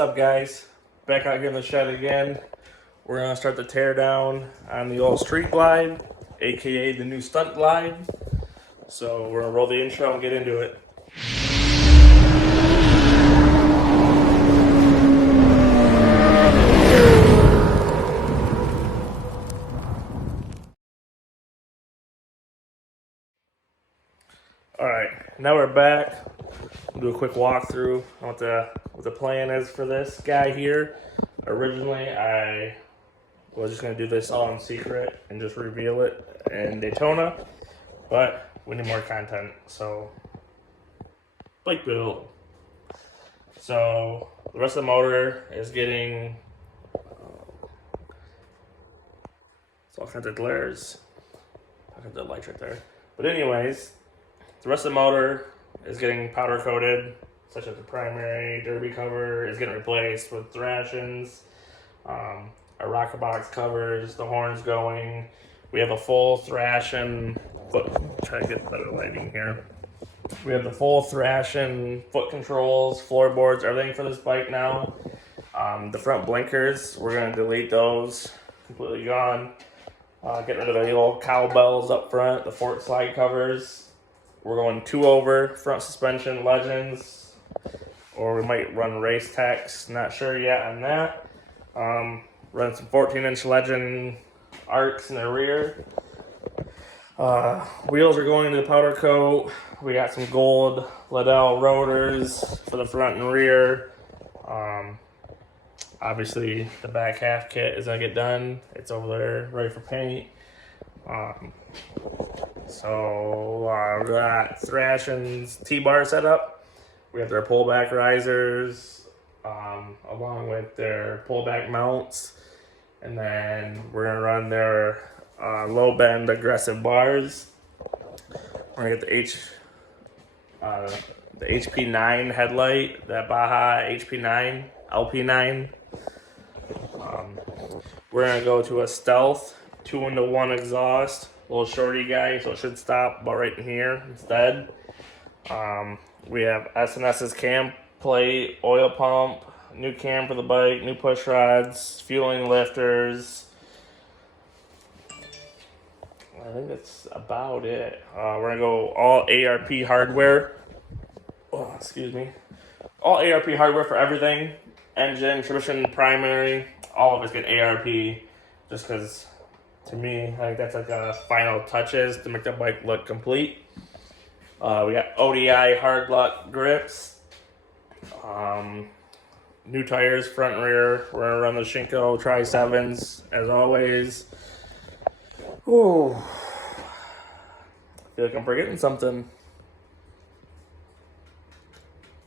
What's up, guys? Back out here in the shed again. We're gonna start the teardown on the old street glide, aka the new stunt glide. So we're gonna roll the intro and get into it. All right, now we're back. We'll do a quick walkthrough on what the plan is for this guy here. Originally, I was just gonna do this all in secret and just reveal it in Daytona, but we need more content, so bike build. So the rest of the motor is getting it's all kinds of glares. I got the lights right there. But anyways, the rest of the motor is getting powder coated, such as the primary derby cover is getting replaced with thrashings. Our rocker box covers, the horns going. We have a full thrashing foot. Try to get better lighting here. We have the full thrashing foot controls, floorboards, everything for this bike now. The front blinkers, we're gonna delete those, completely gone. Get rid of the little cowbells up front, the fork slide covers. We're going 2 over front suspension Legends, or we might run Race Techs, not sure yet on that. Run some 14-inch Legend arcs in the rear. Wheels are going to the powder coat. We got some gold Liddell rotors for the front and rear. Obviously, the back half kit is gonna get done. It's over there, ready for paint. We got thrashing's T-bar set up. We have their pullback risers, along with their pullback mounts, and then we're gonna run their low bend aggressive bars. We're gonna get the HP9 headlight, that Baja HP9, LP9. We're gonna go to a stealth 2-into-1 exhaust, little shorty guy, so it should stop about right in here instead. We have S&S's cam plate, oil pump, new cam for the bike, new push rods, fueling lifters. I think that's about it. We're gonna go all ARP hardware. Oh, excuse me. All ARP hardware for everything. Engine, transmission, primary, all of it's getting ARP, just because to me, I think that's like the final touches to make the bike look complete. We got ODI hard luck grips, new tires front and rear. We're gonna run the Shinko Tri-7s as always. Ooh, I feel like I'm forgetting something.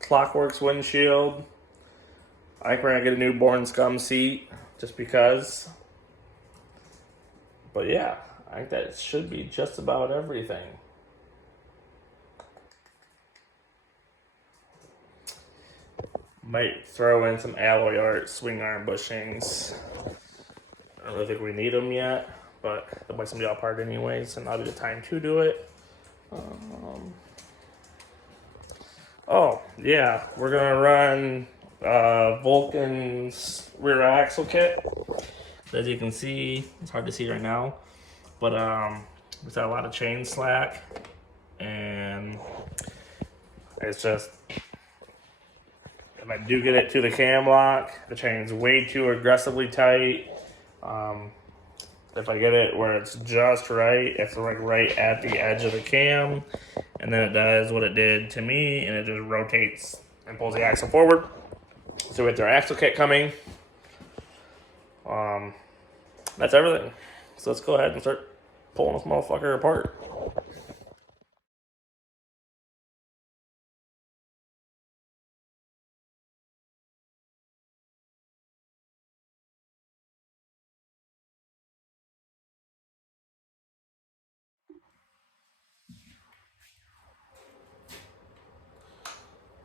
Clockworks windshield. I think we're gonna get a new Born Scum seat just because. But yeah, I think that should be just about everything. Might throw in some alloy art, swing arm bushings. I don't really think we need them yet, but they'll buy somebody all part anyways, and that'll be the time to do it. Oh, yeah, we're gonna run Vulcan's rear axle kit. As you can see, it's hard to see right now, but we've got a lot of chain slack, and it's just, if I do get it to the cam lock, the chain's way too aggressively tight. If I get it where it's just right, it's like right at the edge of the cam, and then it does what it did to me, and it just rotates and pulls the axle forward. So with their axle kit coming, that's everything. So let's go ahead and start pulling this motherfucker apart.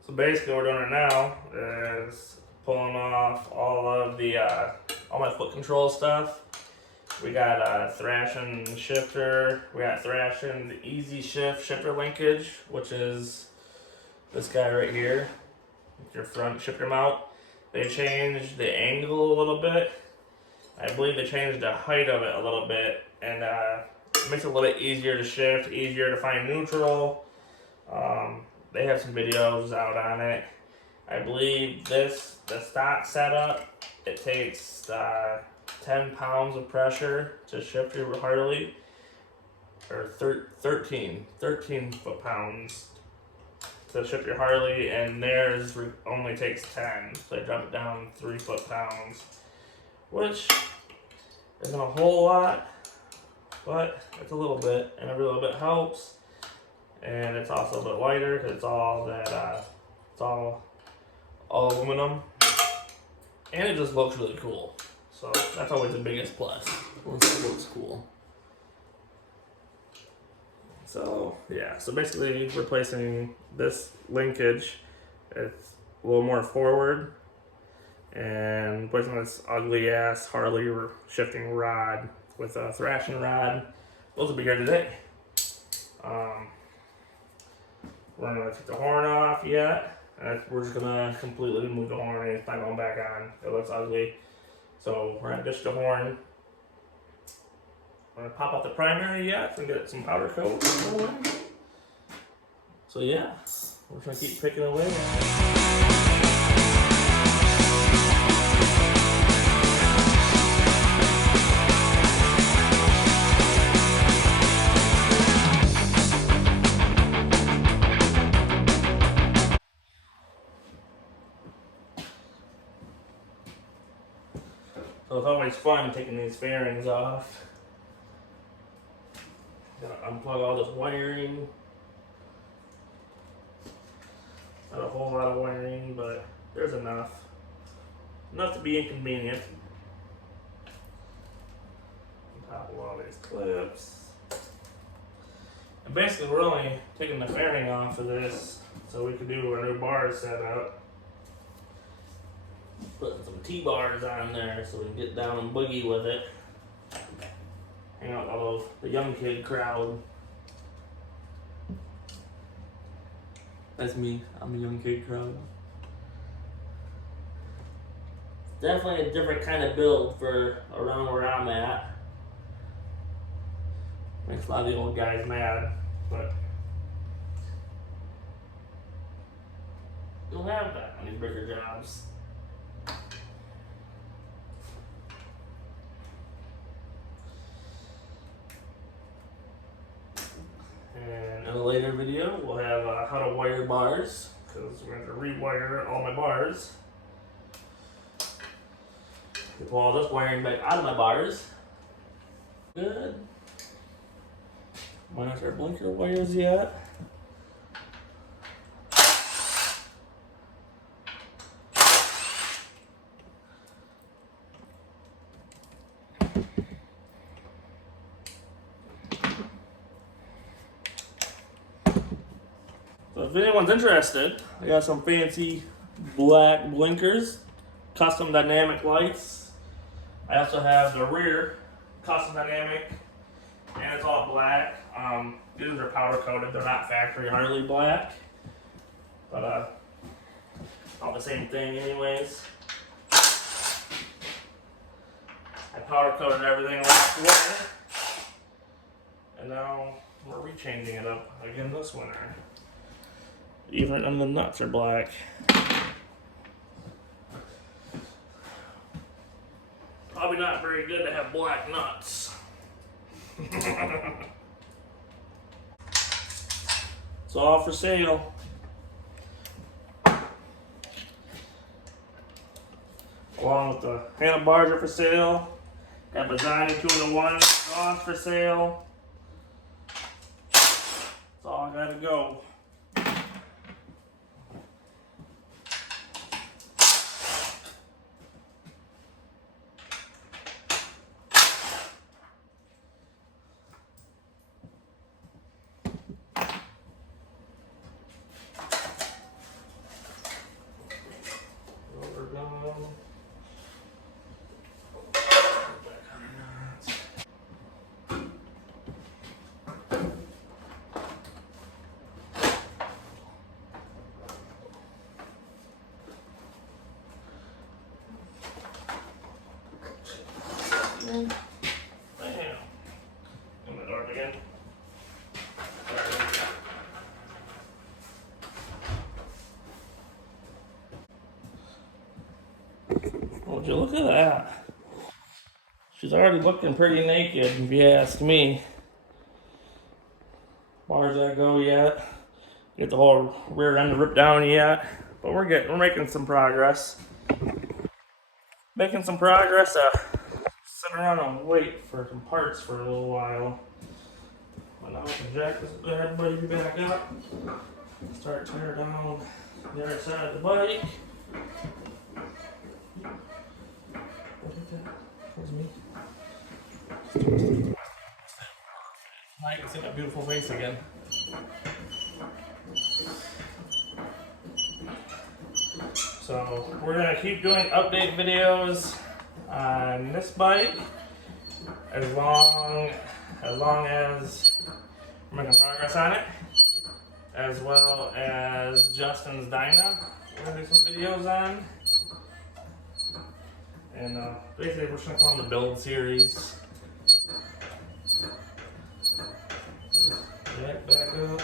So basically what we're doing right now is pulling off all of the all my foot control stuff. We got a thrashing shifter. We got thrashing the easy shift shifter linkage, which is this guy right here, your front shifter mount. They changed the angle a little bit. I believe they changed the height of it a little bit, and it makes it a little bit easier to shift, easier to find neutral. They have some videos out on it. I believe the stock setup, it takes 10 pounds of pressure to shift your Harley, or 13 foot-pounds to shift your Harley, and theirs only takes 10, so they drop it down 3 foot-pounds, which isn't a whole lot, but it's a little bit, and every little bit helps. And it's also a bit lighter because it's all aluminum, and it just looks really cool. So that's always the biggest plus. Once it looks cool. So yeah, so basically replacing this linkage, it's a little more forward, and replacing this ugly ass Harley shifting rod with a thrashing rod. Those will be here today. We're not gonna take the horn off yet. We're just gonna completely remove the horn, and it's not going back on. It looks ugly. So we're gonna ditch the horn. We're gonna pop off the primary yet and get some powder coat going. So yeah, we're gonna keep picking away at it. So it's always fun taking these fairings off. Gotta unplug all this wiring. Not a whole lot of wiring, but there's enough. Enough to be inconvenient. Pop all these clips. And basically we're only taking the fairing off of this so we can do our new bar setup. Putting some T-bars on there so we can get down and boogie with it. Hang out with all the young kid crowd. That's me. I'm a young kid crowd. Definitely a different kind of build for around where I'm at. Makes a lot of the old guys mad, but you'll have that on these bigger jobs. And in a later video, we'll have how to wire bars, because we're going to rewire all my bars. Pull all this wiring back out of my bars. Good. Minus our blinker wires yet. So if anyone's interested, I got some fancy black blinkers, custom dynamic lights. I also have the rear custom dynamic, and it's all black. These are powder coated, they're not factory Harley black, but all the same thing anyways. I powder coated everything last winter, and now we're rechanging it up again this winter. Even the nuts are black. Probably not very good to have black nuts. It's all for sale. Along with the handlebars are for sale. Got Bazzani 2-in-1 saws for sale. That's all I gotta go. Would you look at that? She's already looking pretty naked, if you ask me. Far as that go yet. Get the whole rear end ripped down yet. But we're making some progress. Making some progress. Sit around and wait for some parts for a little while. But now we can jack this bad buddy back up. Start tearing down the other side of the bike. Towards me. Now you can see that beautiful face again. So we're gonna keep doing update videos on this bike as long as we're making progress on it, as well as Justin's Dyna. We're gonna do some videos on, and basically we're just gonna call them the build series. Back up.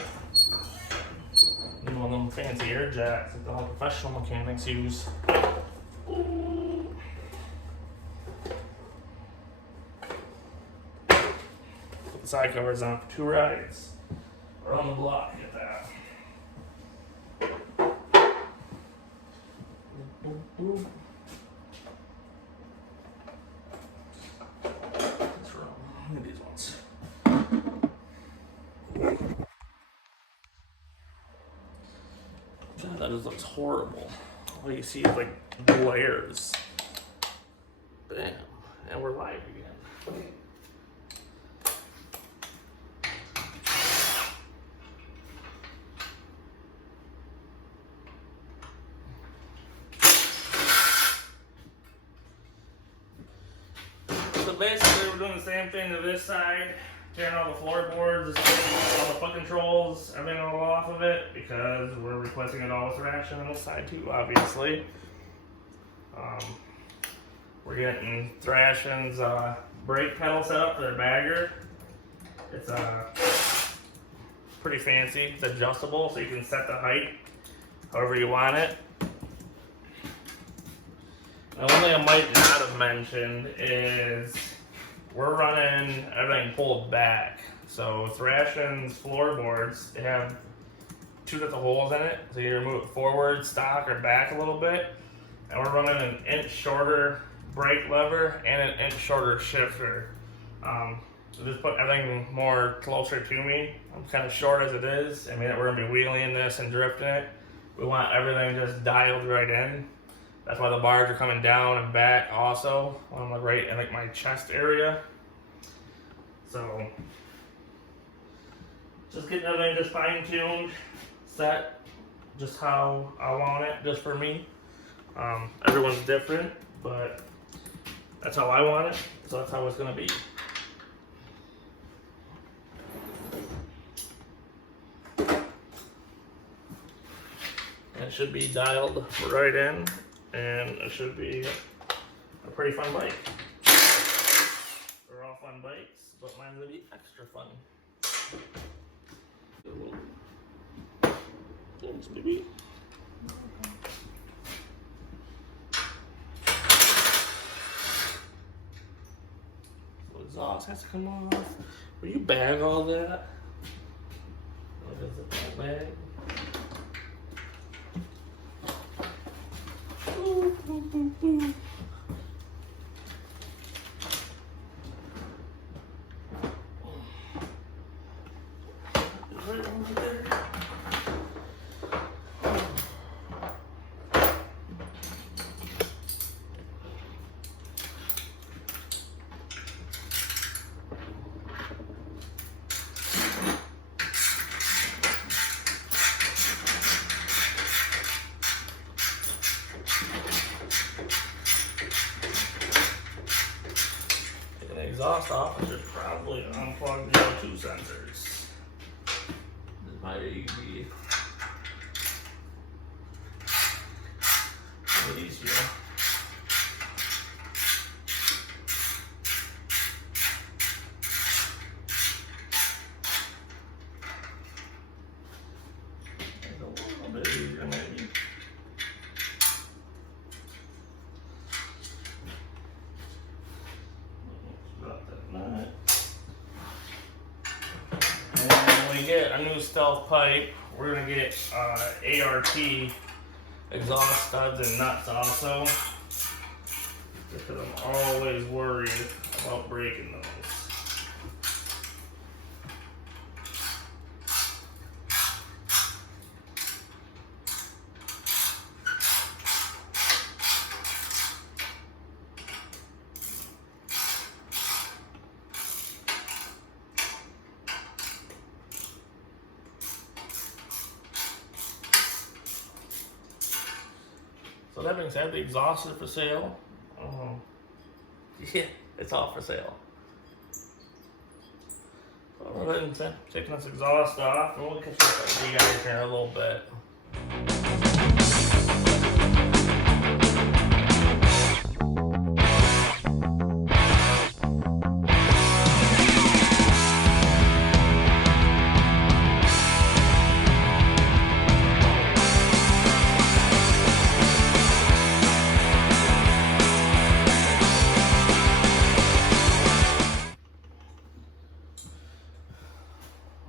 And one of them fancy air jacks that all professional mechanics use. Put the side covers on for 2 rides. Or on the block, get that. What's wrong? Look at these ones. God, that just looks horrible. All you see is like glares. Bam. And we're live again. So basically we're doing the same thing to this side. Tearing all the floorboards, all the foot controls, everything all off of it, because we're replacing it all with ration on this side too, obviously. We're getting Thrashin's brake pedal set up for their bagger. It's pretty fancy. It's adjustable, so you can set the height however you want it. The one thing I might not have mentioned is we're running everything pulled back. So Thrashin's floorboards, they have 2 little holes in it. So you either move it forward, stock, or back a little bit. And we're running an inch shorter brake lever and an inch shorter shifter. So just put everything more closer to me. I'm kind of short as it is. I mean, we're gonna be wheeling this and drifting it. We want everything just dialed right in. That's why the bars are coming down and back also. I'm like right in like my chest area. So just getting everything just fine tuned, set just how I want it, just for me. Everyone's different, but that's how I want it, so that's how it's gonna be. And it should be dialed right in, and it should be a pretty fun bike. They're all fun bikes, but mine's gonna be extra fun. Thanks, baby. Exhaust has to come off. Will you bag all that? What is it, that bag? Ooh, ooh, ooh, ooh. Right over there. Exhaust off, I should probably unplug the other 2 sensors. This might be easier. It's a little bit easier maybe. stealth pipe. We're gonna get ART exhaust studs and nuts also, because I'm always worried about breaking those. So that being said, the exhaust is for sale. Yeah, it's all for sale. So I'll go ahead and taking this exhaust off, and we'll catch up with you guys here in a little bit.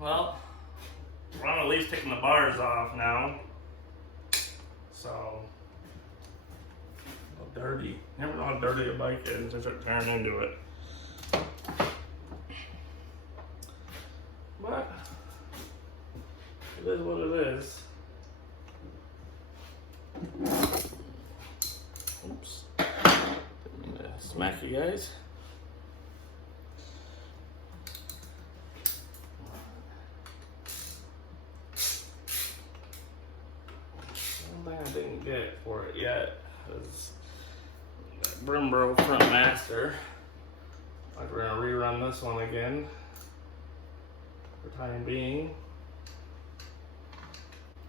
Well, we're on at least taking the bars off now. So, dirty. You never know how dirty a bike is until you start tearing into it. But, it is what it is. Oops. Didn't mean to smack you guys. I didn't get for it yet is that Brimbro front master. Like, we're gonna rerun this one again for time being.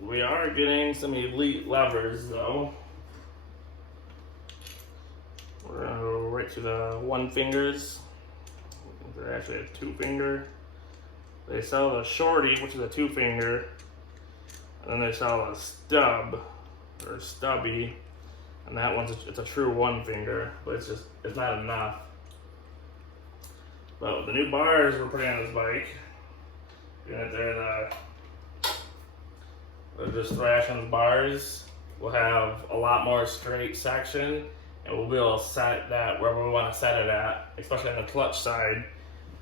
We are getting some elite levers though. We're gonna go right to the 1 fingers. They're actually a 2 finger. They sell the shorty, which is a 2 finger, and then they sell a stub or stubby, and that one's it's a true 1 finger, but it's not enough. But with the new bars we're putting on this bike, they're just thrash on the bars. We'll have a lot more straight section, and we'll be able to set that wherever we want to set it at, especially on the clutch side,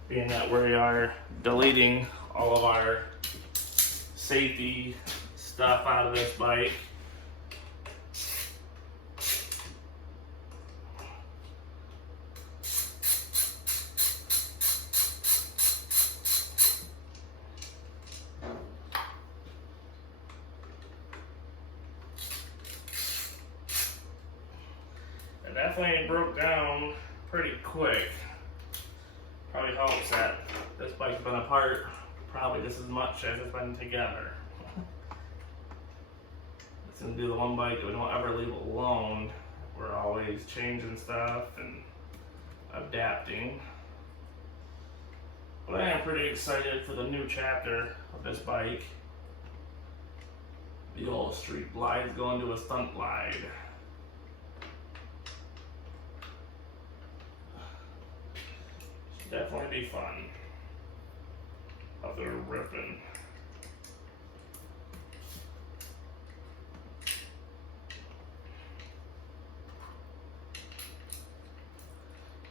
being that we are deleting all of our safety stuff out of this bike. It definitely broke down pretty quick. Probably helps that this bike's been apart probably just as much as it's been together. It's gonna be the one bike that we don't ever leave alone. We're always changing stuff and adapting. But I am pretty excited for the new chapter of this bike. The old street glide's going to a stunt glide. Should definitely be fun. Out there ripping.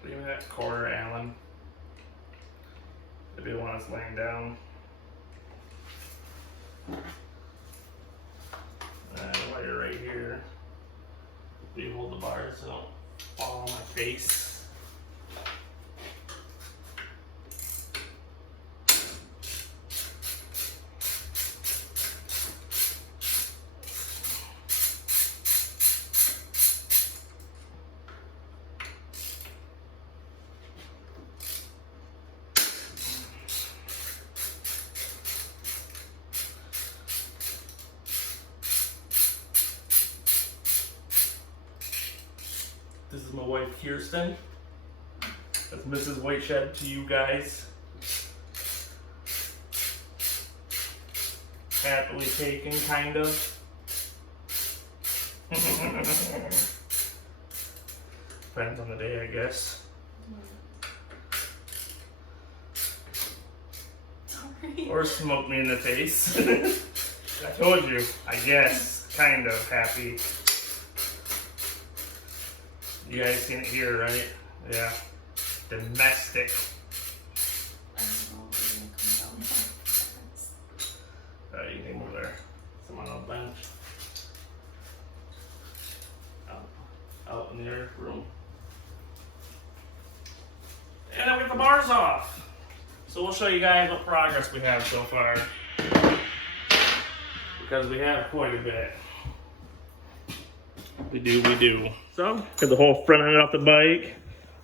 Give me that quarter, Allen. If you want us laying down. And while you're right here, you hold the bars so they don't fall on my face. This is my wife, Kirsten. That's Mrs. Whiteshed to you guys. Happily taken, kind of. Depends on the day, I guess. Sorry. Or smoke me in the face. I told you, I guess, kind of happy. You guys seen it here, right? Yeah. Domestic. You can move there. Someone on the bench. Out in the other room. And then we get the bars off. So we'll show you guys what progress we have so far. Because we have quite a bit. We do. So, get the whole front end off the bike.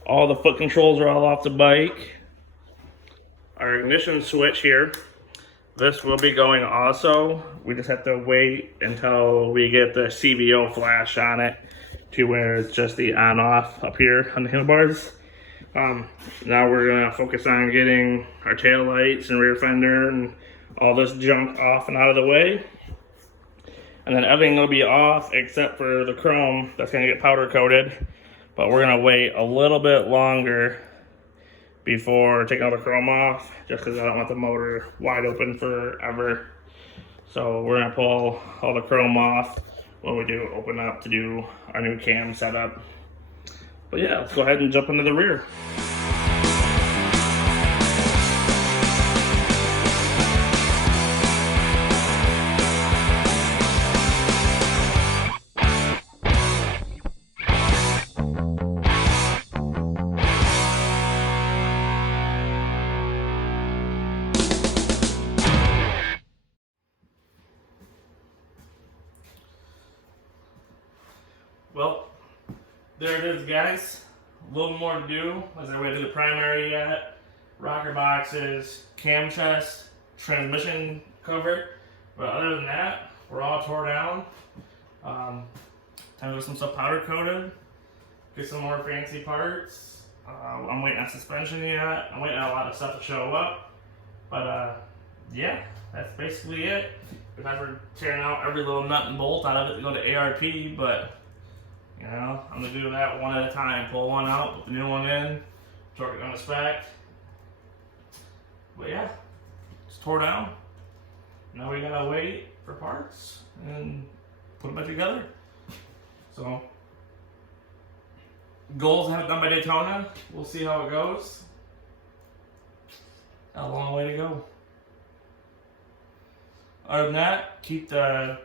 All the foot controls are all off the bike. Our ignition switch here. This will be going also. We just have to wait until we get the CVO flash on it to where it's just the on off up here on the handlebars. Now we're gonna focus on getting our tail lights and rear fender and all this junk off and out of the way. And then everything will be off except for the chrome that's gonna get powder coated. But we're gonna wait a little bit longer before taking all the chrome off, just because I don't want the motor wide open forever. So we're gonna pull all the chrome off when we do open up to do our new cam setup. But yeah, let's go ahead and jump into the rear. Well, there it is, guys. A little more to do. As I wait to the primary yet. Rocker boxes, cam chest, transmission cover. But other than that, we're all tore down. Time to get some stuff powder coated. Get some more fancy parts. I'm waiting on suspension yet. I'm waiting on a lot of stuff to show up. But yeah, that's basically it. If I were tearing out every little nut and bolt out of it to go to ARP, but you know, I'm gonna do that one at a time. Pull one out, put the new one in, torque it on the spec. But yeah, it's tore down. Now we gotta wait for parts and put them back together. So, goals to have it done by Daytona. We'll see how it goes. Got a long way to go. Other than that, keep the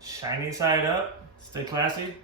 shiny side up. Stay classy.